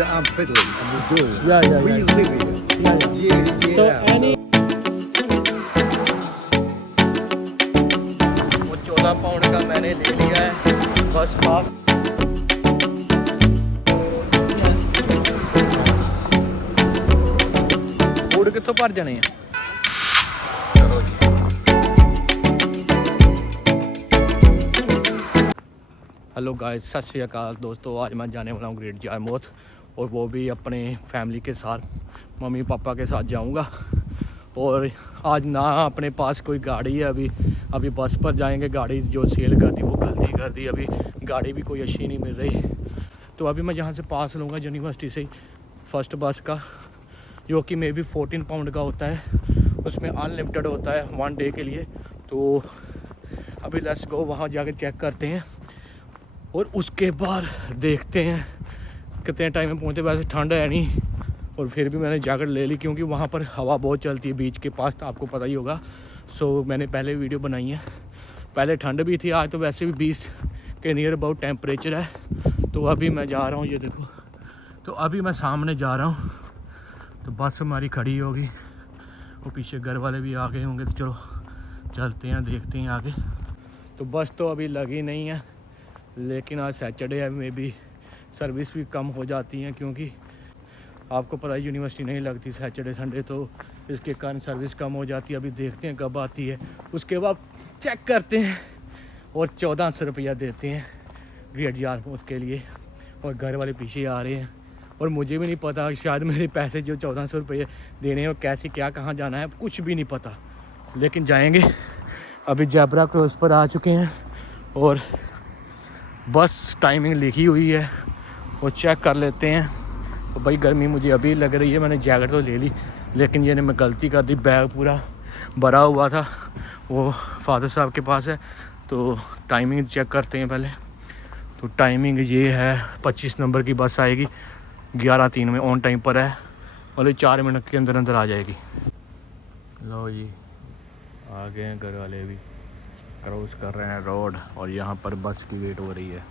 I'm fiddling and we're doing. Yeah. We live here. Yeah. Year in, year So out. any वो 14 pound का मैंने ले लिया है बस पास। बूट कितों भर जाने हैं। चलो जी। हेलो गाइस, सत श्री अकाल दोस्तों। आज मैं जाने वाला हूँ ग्रेट जारमौथ और वो भी अपने फैमिली के साथ, मम्मी पापा के साथ जाऊँगा। और आज ना अपने पास कोई गाड़ी है, अभी बस पर जाएंगे। गाड़ी जो सेल कर दी वो गलती कर दी, अभी गाड़ी भी कोई अच्छी नहीं मिल रही। तो अभी मैं यहाँ से पास लूँगा यूनिवर्सिटी से फर्स्ट बस का, जो कि मे बी 14 पाउंड का होता है। उसमें अनलिमिटेड होता है 1 डे के लिए। तो अभी लेट्स गो, वहाँ जाकर चेक करते हैं और उसके बाद देखते हैं कितने टाइम में पहुँचते। वैसे ठंड है नहीं, और फिर भी मैंने जैकेट ले ली क्योंकि वहाँ पर हवा बहुत चलती है बीच के पास, तो आपको पता ही होगा। सो मैंने पहले वीडियो बनाई है। पहले ठंड भी थी, आज तो वैसे भी 20 के नियर अबाउट टेम्परेचर है। तो अभी मैं जा रहा हूँ, ये देखो। तो अभी मैं सामने जा रहा हूँ, तो बस हमारी खड़ी होगी, वो पीछे घर वाले भी आ गए होंगे। तो चलो चलते हैं, देखते हैं आगे। तो बस तो अभी लगी नहीं है, लेकिन आज सैटरडे है, मे बी सर्विस भी कम हो जाती हैं क्योंकि आपको पता है यूनिवर्सिटी नहीं लगती सैटरडे संडे, तो इसके कारण सर्विस कम हो जाती है। अभी देखते हैं कब आती है, उसके बाद चेक करते हैं। और 1400 रुपया देते हैं ग्रेट जारमौथ के लिए, और घर वाले पीछे आ रहे हैं। और मुझे भी नहीं पता, शायद मेरे पैसे जो 1400 रुपये देने हैं और कैसे क्या कहाँ जाना है कुछ भी नहीं पता, लेकिन जाएंगे। अभी जेब्रा क्रॉस पर आ चुके हैं और बस टाइमिंग लिखी हुई है, वो चेक कर लेते हैं। तो भाई गर्मी मुझे अभी लग रही है, मैंने जैकेट तो ले ली, लेकिन ये मैं गलती कर दी। बैग पूरा भरा हुआ था, वो फादर साहब के पास है। तो टाइमिंग चेक करते हैं पहले। तो टाइमिंग ये है, 25 नंबर की बस आएगी 11:03 में, ऑन टाइम पर है, और 4 मिनट के अंदर अंदर आ जाएगी। लो जी, आ गए हैं घर वाले, भी क्रॉस कर रहे हैं रोड, और यहाँ पर बस की वेट हो रही है।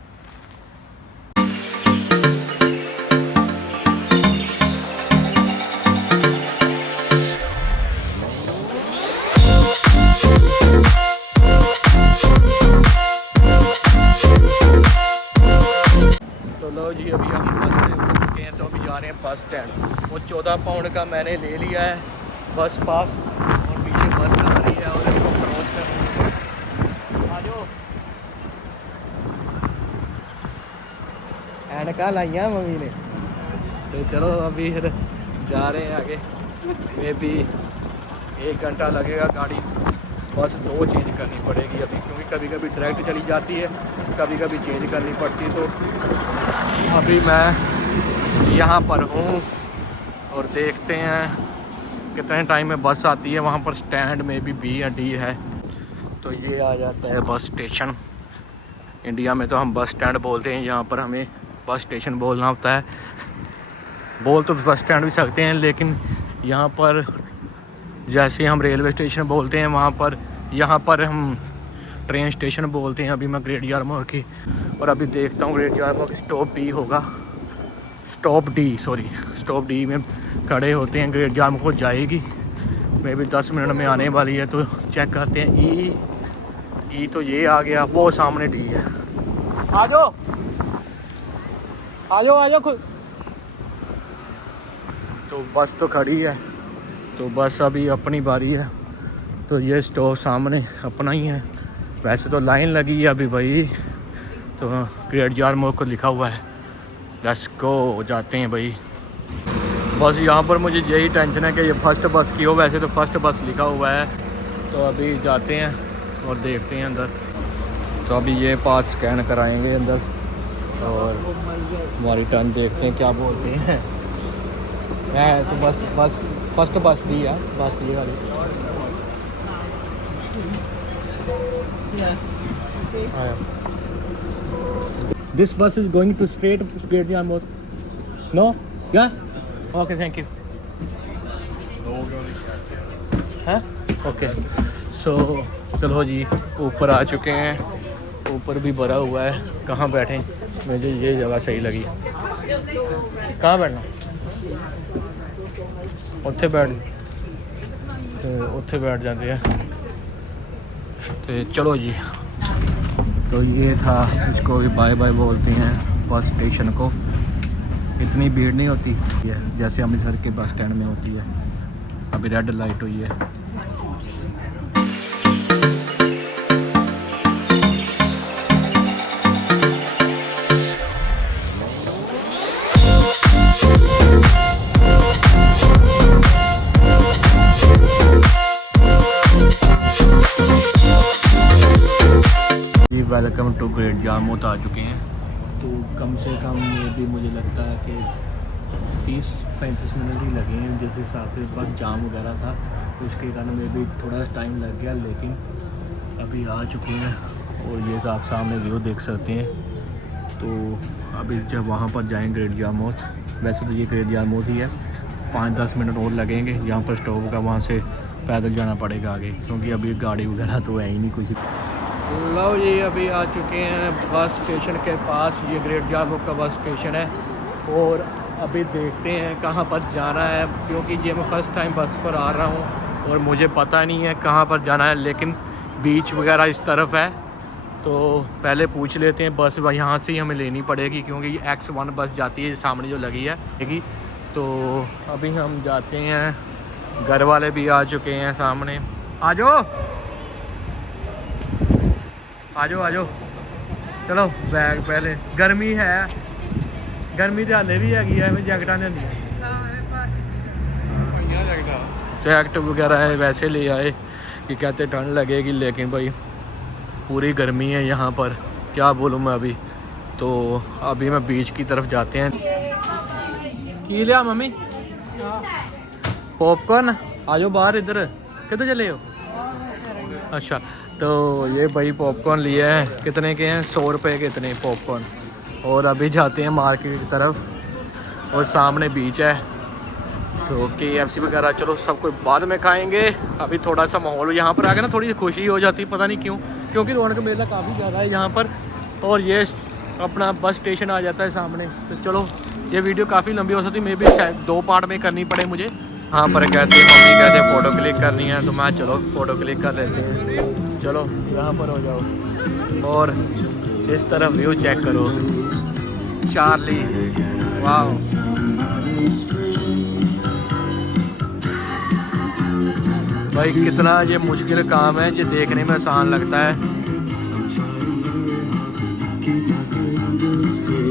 तो लो जी, अभी हम बस से उतर चुके हैं, तो अभी जा रहे हैं बस स्टैंड। वो 14 पाउंड का मैंने ले लिया है बस पास, और पीछे बस आ रही है और इसको क्रॉस कर रही है। आ जाओ, ऐनका लाइया मम्मी ने। तो चलो अभी फिर जा रहे हैं आगे। मे भी 1 घंटा लगेगा, गाड़ी बस 2 चेंज करनी पड़ेगी अभी, क्योंकि कभी कभी डायरेक्ट चली जाती है, कभी कभी चेंज करनी पड़ती है। तो अभी मैं यहाँ पर हूँ और देखते हैं कितने टाइम में बस आती है। वहाँ पर स्टैंड में भी B या D है। तो ये आ जाता है बस स्टेशन। इंडिया में तो हम बस स्टैंड बोलते हैं, यहाँ पर हमें बस स्टेशन बोलना होता है। बोल तो बस स्टैंड भी सकते हैं, लेकिन यहाँ पर जैसे हम रेलवे स्टेशन बोलते हैं, वहाँ पर यहाँ पर हम ट्रेन स्टेशन बोलते हैं। अभी मैं ग्रेट जारमौथ की, और अभी देखता हूँ ग्रेट जारमौथ स्टॉप D होगा, स्टॉप D में खड़े होते हैं। ग्रेट जारमौथ जाएगी, मे भी 10 मिनट में आने वाली है। तो चेक करते हैं। ई तो ये आ गया, वो सामने D है। आ जाओ खुद। तो बस तो खड़ी है, तो बस अभी अपनी बारी है। तो ये स्टॉप सामने अपना ही है। वैसे तो लाइन लगी है अभी भाई, तो ग्रेट जारमौथ को लिखा हुआ है। लेट्स गो, जाते हैं भाई। बस यहाँ पर मुझे यही टेंशन है कि ये फर्स्ट बस की हो, वैसे तो फर्स्ट बस लिखा हुआ है। तो अभी जाते हैं और देखते हैं अंदर। तो अभी ये पास स्कैन कराएंगे अंदर, और हमारी टर्न देखते हैं क्या बोलते हैं। है तो बस फर्स्ट बस दी है, बस ये वाली। This bus is going to straight Great Yarmouth. No? Yeah? Okay, thank you. हाँ? Okay. So चलो जी, ऊपर आ चुके हैं। ऊपर भी भरा हुआ है। कहाँ बैठें? मुझे ये जगह सही लगी। कहाँ बैठना? उत्थे बैठ जाते हैं। तो चलो जी, तो ये था, इसको भी बाय बाय बोलते हैं बस स्टेशन को। इतनी भीड़ नहीं होती है जैसे अमृतसर के बस स्टैंड में होती है। अभी रेड लाइट हुई है। वेलकम टू ग्रेट जामोद आ चुके हैं। तो कम से कम ये भी मुझे लगता है कि 30-35 मिनट ही लगे हैं, जिस हिसाब से बस जाम वगैरह था उसके कारण में भी थोड़ा टाइम लग गया, लेकिन अभी आ चुके हैं। और ये आप सामने व्यू देख सकते हैं। तो अभी जब वहाँ पर जाएंगे ग्रेट जामोद, वैसे तो ये ग्रेट जामोद ही है, 5-10 मिनट और लगेंगे। यहाँ पर स्टॉप का, वहाँ से पैदल जाना पड़ेगा आगे, क्योंकि अभी गाड़ी वगैरह तो है ही नहीं कुछ। लो जी, अभी आ चुके हैं बस स्टेशन के पास। ये ग्रेट जामोद का बस स्टेशन है और अभी देखते हैं कहाँ पर जाना है, क्योंकि ये मैं फ़र्स्ट टाइम बस पर आ रहा हूँ और मुझे पता नहीं है कहाँ पर जाना है। लेकिन बीच वगैरह इस तरफ है, तो पहले पूछ लेते हैं। बस यहाँ से ही हमें लेनी पड़ेगी, क्योंकि X1 बस जाती है सामने जो लगी है। तो अभी हम जाते हैं। घर वाले भी आ चुके हैं सामने। आ जाओ आ जाओ, चलो। बैग पहले, गर्मी है, गर्मी तो हाले भी हैगी है। जैकटा नहीं है, जैकट वगैरह है वैसे ले आए कि कहते ठंड लगेगी, लेकिन भाई पूरी गर्मी है यहाँ पर, क्या बोलूँ मैं अभी। तो अभी मैं बीच की तरफ जाते हैं। की लिया मम्मी? पॉपकॉर्न। आ जाओ बाहर, इधर किधर चले हो? अच्छा, तो ये भाई पॉपकॉर्न लिए हैं। कितने के हैं? 100 रुपये के इतने पॉपकॉर्न। और अभी जाते हैं मार्केट की तरफ, और सामने बीच है। तो KFC वगैरह चलो सब कुछ बाद में खाएंगे। अभी थोड़ा सा माहौल यहाँ पर आके ना थोड़ी खुशी हो जाती है, पता नहीं क्यों, क्योंकि रौनक मेला काफ़ी ज़्यादा है यहाँ पर। और ये अपना बस स्टेशन आ जाता है सामने। तो चलो, ये वीडियो काफ़ी लंबी हो सकती है, मे बी 2 पार्ट में करनी पड़े मुझे। यहाँ पर कहते हैं, मम्मी कहते हैं फ़ोटो क्लिक करनी है, तो मैं चलो फ़ोटो क्लिक कर लेते हैं। चलो यहाँ पर हो जाओ, और इस तरफ व्यू चेक करो। चार्ली, वाह, भाई कितना ये मुश्किल काम है, ये देखने में आसान लगता है।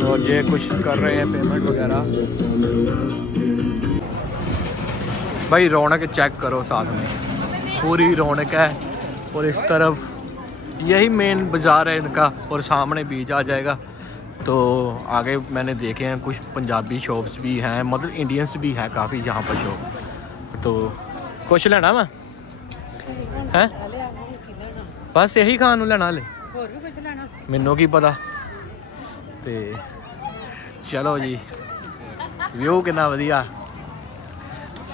और ये कुछ कर रहे हैं पेमेंट वगैरह। भाई रौनक चेक करो, साथ में पूरी रौनक है। और इस तरफ यही मेन बाज़ार है इनका, और सामने बीच आ जाएगा। तो आगे मैंने देखे हैं कुछ पंजाबी शॉप्स भी हैं, मतलब इंडियंस भी है काफ़ी यहाँ पर शॉप। तो कुछ लेना मैं है, बस यही खान लेना ले, मैनू की पता। तो चलो जी, व्यू कितना वधिया।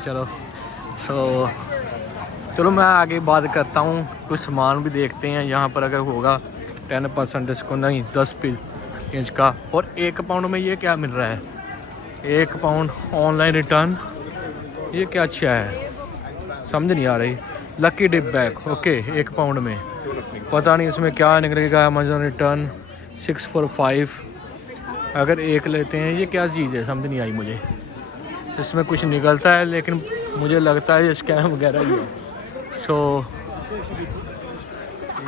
चलो चलो मैं आगे बात करता हूँ। कुछ सामान भी देखते हैं यहाँ पर, अगर होगा 10% डिस्काउंट, नहीं 10 इंच का। और 1 पाउंड में ये क्या मिल रहा है? 1 पाउंड ऑनलाइन रिटर्न, ये क्या अच्छा है, समझ नहीं आ रही। Lucky dip bag, okay, 1 pound में पता नहीं इसमें क्या निकलेगा। अमेजोन रिटर्न 645, अगर 1 लेते हैं। ये क्या चीज़ है, समझ नहीं आई मुझे। इसमें कुछ निकलता है, लेकिन मुझे लगता है ये स्कैम वगैरह ही है। सो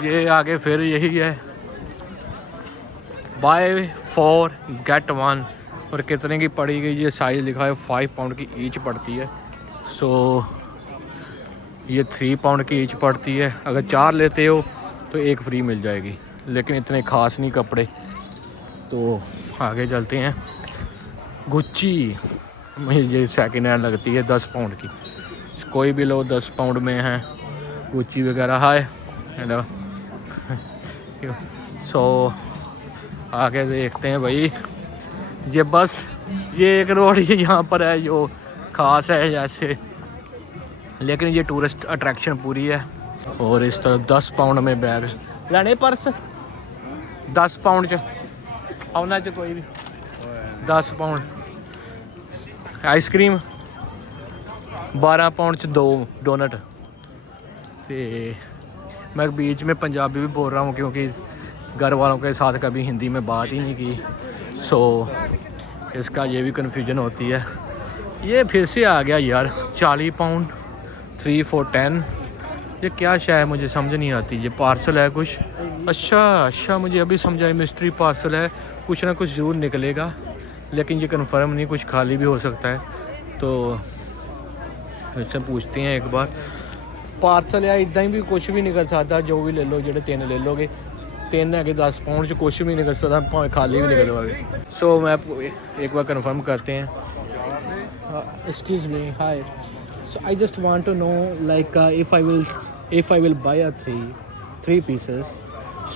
ये आगे फिर यही है, बाय 4 गेट 1। और कितने की पड़ी गई, ये साइज़ लिखा है 5 पाउंड की ईच पड़ती है। सो ये 3 पाउंड की ईच पड़ती है। अगर 4 लेते हो तो 1 फ्री मिल जाएगी, लेकिन इतने ख़ास नहीं कपड़े। तो आगे चलते हैं। गुच्ची, ये सेकेंड हैंड लगती है 10 पाउंड की, कोई भी लो 10 पाउंड में है। गुच्ची वगैरह है। सो आगे देखते हैं भाई। ये बस ये एक रोड ही यहाँ पर है जो ख़ास है जैसे, लेकिन ये टूरिस्ट अट्रैक्शन पूरी है। और इस तरह 10 पाउंड में बैग लेने, पर्स 10 ਪਾਉਂਡ ਚ ਉਹਨਾਂ ਚ ਕੋਈ ਵੀ 10 ਪਾਉਂਡ आइसक्रीम 12 पाउंड च 2 डोनट। तो मैं बीच में पंजाबी भी बोल रहा हूँ क्योंकि घर वालों के साथ कभी हिंदी में बात ही नहीं की, सो इसका ये भी कन्फ्यूजन होती है। ये फिर से आ गया यार 40 पाउंड 3 for 10। ये क्या शय है मुझे समझ नहीं आती। ये पार्सल है कुछ, अच्छा मुझे अभी समझा मिस्ट्री पार्सल है, कुछ ना कुछ ज़रूर निकलेगा लेकिन ये कंफर्म नहीं, कुछ खाली भी हो सकता है। तो इससे पूछते हैं एक बार। पार्सल या इदा ही भी कुछ भी निकल सकता, जो भी ले लो, जो 3 ले लोगे 3 है 10 पाउंड से कुछ भी निकल सकता, भावें खाली भी निकल पाए। सो मैं एक बार कंफर्म करते हैं। Excuse me, hi, so I just want to know like if I will buy a three pieces,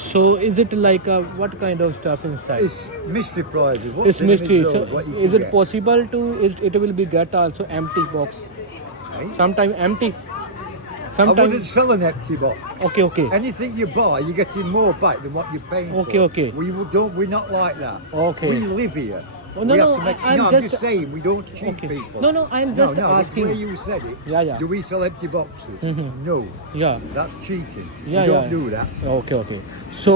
so is it like what kind of stuff inside? It's mystery prizes. It's mystery. So is it possible to it will be get also empty box? Hey? Sometime empty. I Sometime. wouldn't sell an empty box. Okay. Anything you buy, you're getting more back than what you're paying Okay. for. We're not like that. Okay. We live here. Oh, no, I'm just saying we don't cheat people. No, I'm just asking. The way you said it. Yeah. Do we sell empty boxes? No. Yeah. That's cheating. Yeah, we don't do that. Okay. So,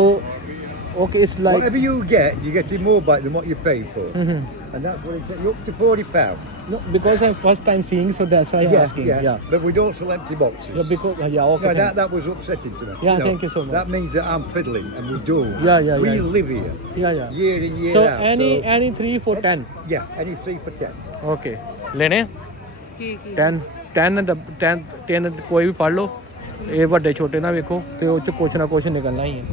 it's like whatever you get, you're getting more back than what you're paying for. And that's what it's up to £40. no, because I'm first time seeing, so that's why I'm asking. Yeah. But we don't sell empty boxes. Yeah, because okay. No, that was upsetting to me. Yeah, thank you so much. That means that I'm fiddling, and we don't. Yeah. We live here. Yeah. Year in, year So out. any 3 for 10. Yeah, any 3 for 10. Okay. लेने 10 कोई भी पढ़ लो, ये ਵੱਡੇ ਛੋਟੇ ਨਾ ਵੇਖੋ ਤੇ ਉਹ ਚ ਕੁਛ ਨਾ ਕੁਛ ਨਿਕਲਣਾ ਹੀ ਹੈ।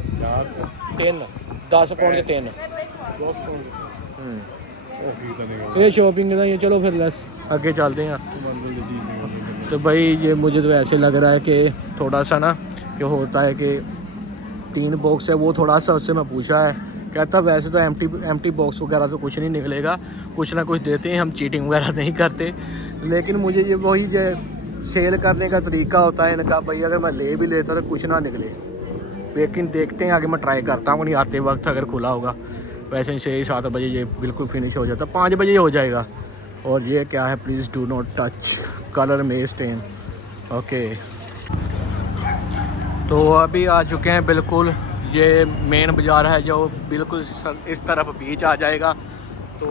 3 10 ਪਾਉਂਡ ਦੇ 3 ये शॉपिंग का ही है। चलो फिर लेस आगे चलते हैं। तो भाई ये मुझे तो ऐसे लग रहा है कि थोड़ा सा ना ये होता है कि 3 बॉक्स है, वो थोड़ा सा उससे मैं पूछा है, कहता वैसे तो एम्प्टी बॉक्स वगैरह तो कुछ नहीं निकलेगा, कुछ ना कुछ देते हैं, हम चीटिंग वगैरह नहीं करते। लेकिन मुझे ये वही जो सेल करने का तरीका होता है इनका, भाई अगर मैं ले भी लेता तो कुछ ना निकले, लेकिन देखते हैं आगे मैं ट्राई करता हूँ। नहीं आते वक्त अगर खुला होगा, वैसे 6-7 बजे ये बिल्कुल फिनिश हो जाता, 5 बजे हो जाएगा। और ये क्या है, please do not touch, colour में स्टेन। ओके, तो अभी आ चुके हैं बिल्कुल, ये मेन बाज़ार है जो बिल्कुल इस तरफ बीच आ जाएगा। तो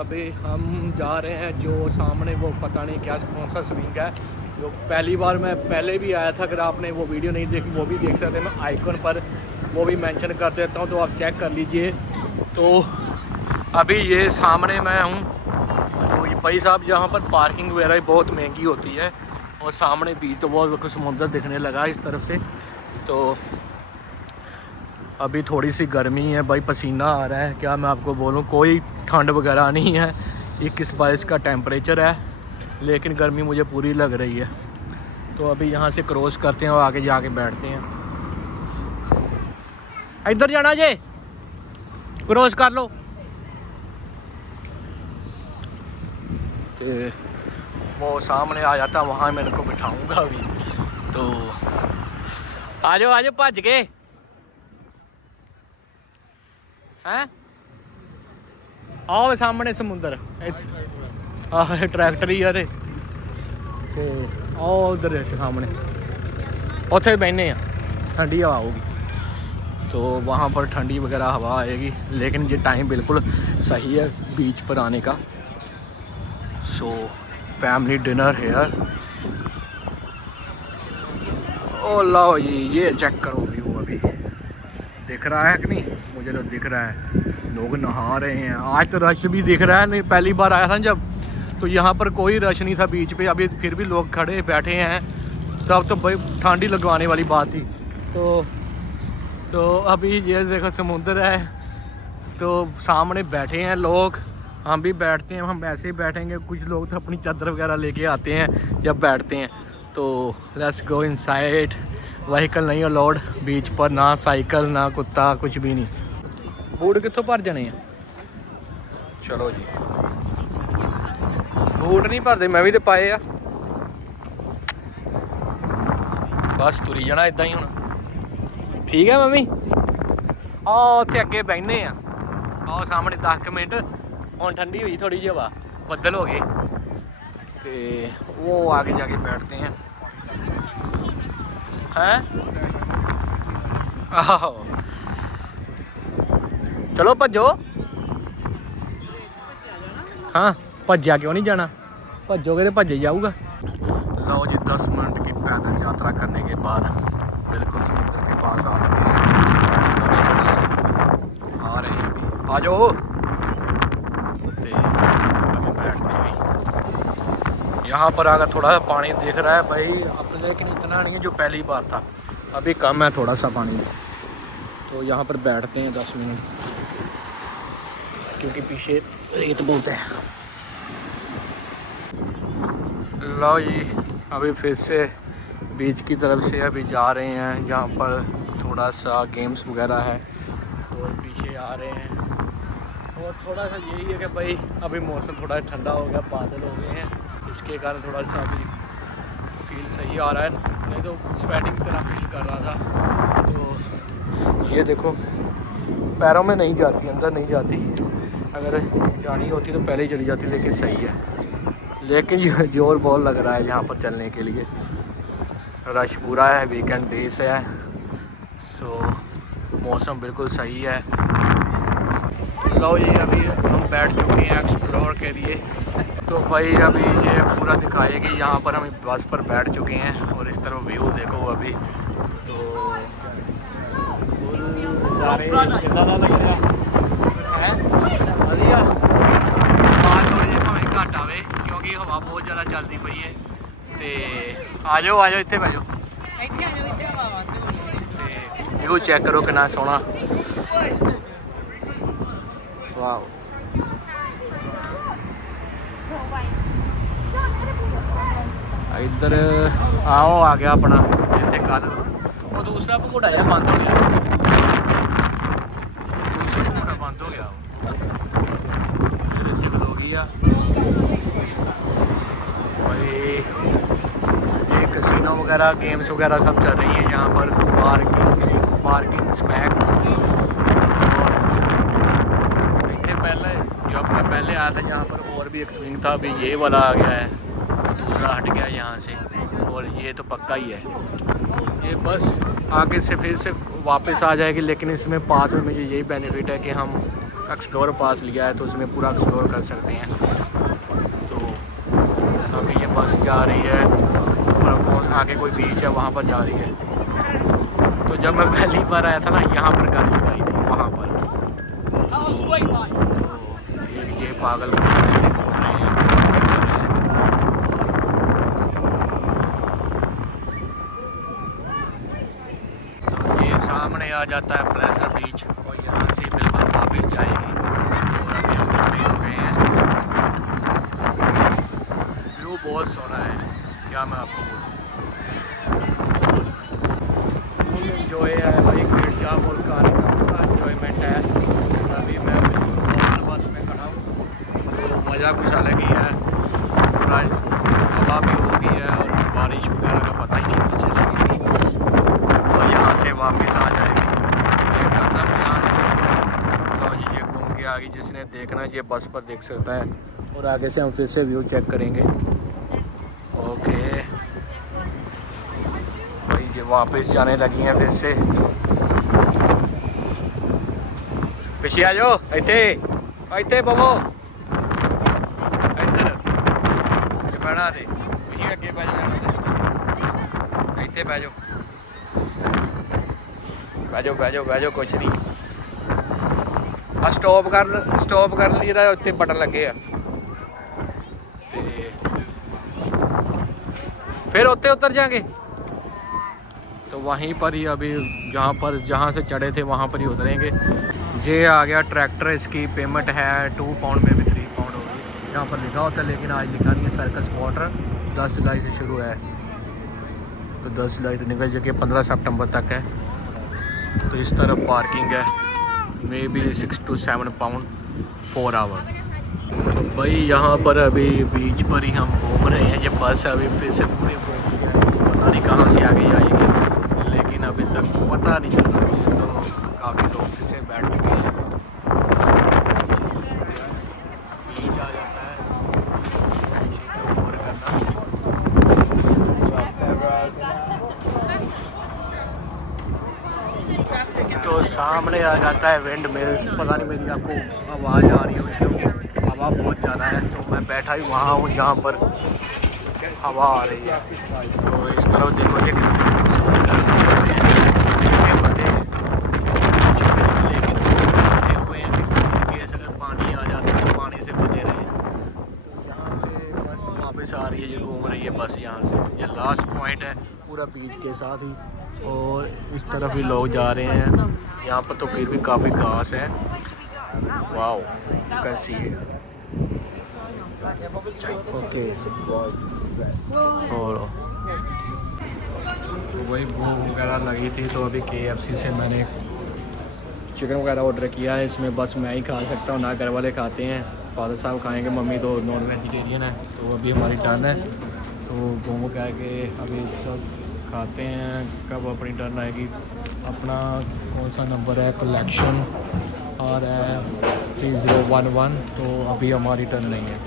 अभी हम जा रहे हैं, जो सामने वो पता नहीं क्या कौन सा स्विंग है, जो पहली बार मैं पहले भी आया था, अगर आपने वो वीडियो नहीं देखी वो भी देख सकते हैं, मैं आइकन पर वो भी मेंशन कर देता हूँ, तो आप चेक कर लीजिए। तो अभी ये सामने मैं हूँ, तो ये भाई साहब यहाँ पर पार्किंग वगैरह बहुत महंगी होती है, और सामने बीच तो बहुत समुंदर दिखने लगा इस तरफ से। तो अभी थोड़ी सी गर्मी है भाई, पसीना आ रहा है, क्या मैं आपको बोलूँ, कोई ठंड वगैरह नहीं है, 21-22 का टेम्परेचर है, लेकिन गर्मी मुझे पूरी लग रही है। तो अभी यहाँ से क्रॉस करते हैं और आगे जाके बैठते हैं। इधर जाना जे, क्रॉस कर लो। तो वो सामने आ जाता, वहाँ मैं इनको बिठाऊंगा अभी। तो आ जाओ भज के हैं, आओ सामने समुंदर, ट्रैक्टर ही है। तो आओ उधर सामने, उत्थे बहने आ, ठंडी हवा होगी, तो वहाँ पर ठंडी वगैरह हवा आएगी। लेकिन ये टाइम बिल्कुल सही है बीच पर आने का। So family dinner here. ओ लो जी, ये चेक करो व्यू, अभी दिख रहा है कि नहीं, मुझे तो दिख रहा है, लोग नहा रहे हैं। आज तो रश भी दिख रहा है, नहीं पहली बार आया था जब, तो यहाँ पर कोई रश नहीं था बीच पे, अभी फिर भी लोग खड़े बैठे हैं, तब तो भाई ठंडी लगवाने वाली बात थी। तो अभी ये देखो समुंदर है, तो सामने बैठे हैं लोग, हम भी बैठते हैं, हम ऐसे ही बैठेंगे। कुछ लोग तो अपनी चादर वगैरह लेके आते हैं जब बैठते हैं। तो लेट्स गो इनसाइड। व्हीकल नहीं अलाउड बीच पर, ना साइकिल ना कुत्ता, कुछ भी नहीं। बूट कितों भर जाने हैं, चलो जी, बूट नहीं भरते, मैं भी तो पाए आ, बस तुरी जाना इदा ही। हुण ठीक है मम्मी, ਉੱਥੇ ਅੱਗੇ ਬਹਿਨੇ ਆ ਆਹ ਸਾਹਮਣੇ 10 ਮਿੰਟ ਹੁਣ ठंडी हुई थोड़ी जी हवा बदल हो गए तो वो आगे जाके बैठते हैं हैं आहो चलो भजो हाँ भज्या क्यों नहीं जाना भजोगे तो भजे जाऊगा। लो जी 10 मिनट की पैदल यात्रा करने के बाद बिल्कुल समुद्र के पास आ चुके हैं और इस तरफ आ रहे हैं अभी आ जाओ अभी बैठते हैं। यहाँ पर अगर थोड़ा सा पानी दिख रहा है भाई अब लेकिन इतना नहीं है जो पहली बार था अभी कम है थोड़ा सा पानी तो यहाँ पर बैठते हैं 10 मिनट क्योंकि पीछे रेत बहुत है। लो जी अभी फिर से बीच की तरफ से अभी जा रहे हैं जहाँ पर थोड़ा सा गेम्स वगैरह है और पीछे आ रहे हैं और थोड़ा सा यही है कि भाई अभी मौसम थोड़ा ठंडा हो गया बादल हो गए हैं इसके कारण थोड़ा सा अभी फील सही आ रहा है नहीं तो स्वेटिंग की तरह फील कर रहा था। तो ये देखो पैरों में नहीं जाती अंदर नहीं जाती अगर जानी होती तो पहले ही चली जाती लेकिन सही है लेकिन जोर बहुत लग रहा है यहाँ पर चलने के लिए रश पूरा है वीकेंड डेज है सो मौसम बिल्कुल सही है। लो ये अभी हम बैठ चुके हैं एक्सप्लोर के लिए तो भाई अभी ये पूरा दिखाएगी यहाँ पर हम बस पर बैठ चुके हैं और इस तरफ व्यू देखो अभी तो घट आवे क्योंकि हवा बहुत ज़्यादा चलती पई है तो आ जाओ इतने बह जाओ व्यू चेक करो कितना सोहना वाह इधर आओ आ गया अपना इतने कल वो दूसरा भगोड़ा या बंद हो गया दूसरा भगोड़ा बंद हो गया चल हो गई भाई ये कैसीनो वगैरह गेम्स वगैरह सब चल रही हैं यहाँ पर पार्किंग स्मैक और इतने पहले जब मैं पहले आया था यहाँ पर और भी एक स्विंग था अभी ये वाला आ गया है दूसरा हट गया यहाँ से और ये तो पक्का ही है ये बस आगे से फिर से वापस आ जाएगी लेकिन इसमें पास में मुझे यही बेनिफिट है कि हम एक्सप्लोर पास लिया है तो उसमें पूरा एक्सप्लोर कर सकते हैं। तो अभी ये बस जा रही है और आगे कोई बीच है वहाँ पर जा रही है तो जब मैं पहली बार आया था ना यहाँ पर गाड़ी लगाई थी वहाँ पर तो ये पागल से बोल रहे हैं सामने आ जाता है प्लेजर बीच और यहाँ से बिल्कुल वापस जाएगी और अभी हम लंबे हो गए हैं व्यू बहुत सोना है क्या मैं आपको बोलूँ फुल इंजॉय है भाई ग्रेट जॉब और कार का पूरा इंजॉयमेंट है। अभी मैं बिल्कुल बस में खड़ा हूँ तो मज़ा कुछ अलग ही है हवा भी हो गई है और बारिश वगैरह का पता ही नहीं चलेगी और यहाँ से वापस आ जाएगी ये खत्म यहाँ से। लो जी ये घूम के आगे जिसने देखना ये बस पर देख सकता है और आगे से हम फिर से व्यू चेक करेंगे। ओके भाई ये वापस जाने लगी हैं फिर से पीछे आ जाओ इतने बवो इधर बना दे अगे बह इतने बह जाओ कुछ नहीं स्टॉप कर लिया उत्ते बटन लगे आ फिर उत्ते उतर जाएंगे तो वहीं पर ही अभी जहाँ से चढ़े थे वहाँ पर ही उतरेंगे। ये आ गया ट्रैक्टर इसकी पेमेंट है 2 पाउंड में भी 3 पाउंड होगी यहाँ पर लिखा होता है लेकिन आज लिखा नहीं है। सर्कस वाटर 10 जुलाई से शुरू है तो 10 जुलाई तो निकल जाके 15 सितंबर तक है। तो इस तरफ पार्किंग है maybe 6 to 7 pound 4 hour. भाई यहाँ पर अभी बीच पर ही हम घूम रहे हैं। ये बस अभी फिर से पूरी घूम गई है पता नहीं कहाँ से आगे जाएगी लेकिन अभी तक पता नहीं चल रहा है। तो काफ़ी लोग KFC से बैठ चुके हैं। बीच आ जाता है ऊपर करना। तो सामने आ जाता है विंड मिल्स। पता नहीं मेरी आपको आवाज़ आ रही होगी क्योंकि हवा बहुत ज़्यादा है। तो मैं बैठा ही वहाँ हूँ जहाँ पर हवा आ रही है। तो इस तरफ देखो ये कितने हुए हैं कि अगर पानी आ जाता है तो पानी से बचे रहे। तो यहाँ से बस वापस आ रही है, ये घूम रही है बस यहाँ से। ये लास्ट पॉइंट है पूरा बीच के साथ ही। और इस तरफ भी लोग जा रहे हैं। यहाँ पर तो फिर भी काफ़ी घास है। वाओ कैसी है। ओके और वही भूख वगैरह लगी थी तो अभी KFC से मैंने चिकन वगैरह ऑर्डर किया है। इसमें बस मैं ही खा सकता हूँ, ना घर वाले खाते हैं। फादर साहब खाएंगे, मम्मी तो नॉन वेजिटेरियन है। तो अभी हमारी टर्न है, तो घूम कह के अभी सब खाते हैं। कब अपनी टर्न आएगी। अपना कौन सा नंबर है, कलेक्शन आ रहा है 3011। तो अभी हमारी टर्न नहीं है।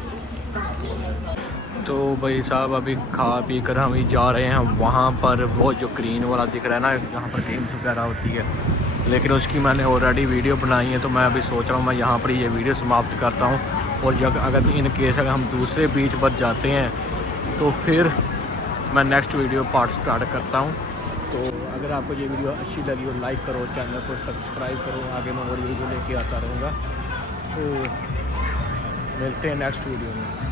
तो भाई साहब अभी खा पी कर हम ही जा रहे हैं वहाँ पर, वो जो ग्रीन वाला दिख रहा है ना, जहाँ पर गेम्स वगैरह होती है। लेकिन उसकी मैंने ऑलरेडी वीडियो बनाई है, तो मैं अभी सोच रहा हूँ मैं यहाँ पर ये वीडियो समाप्त करता हूँ। और जब अगर इन केस अगर हम दूसरे बीच पर जाते हैं तो फिर मैं नेक्स्ट वीडियो पार्ट स्टार्ट करता हूँ। तो अगर आपको ये वीडियो अच्छी लगी हो लाइक करो, चैनल को सब्सक्राइब करो। आगे मैं और वीडियो लेके आता रहूँगा। तो मिलते हैं नेक्स्ट वीडियो में।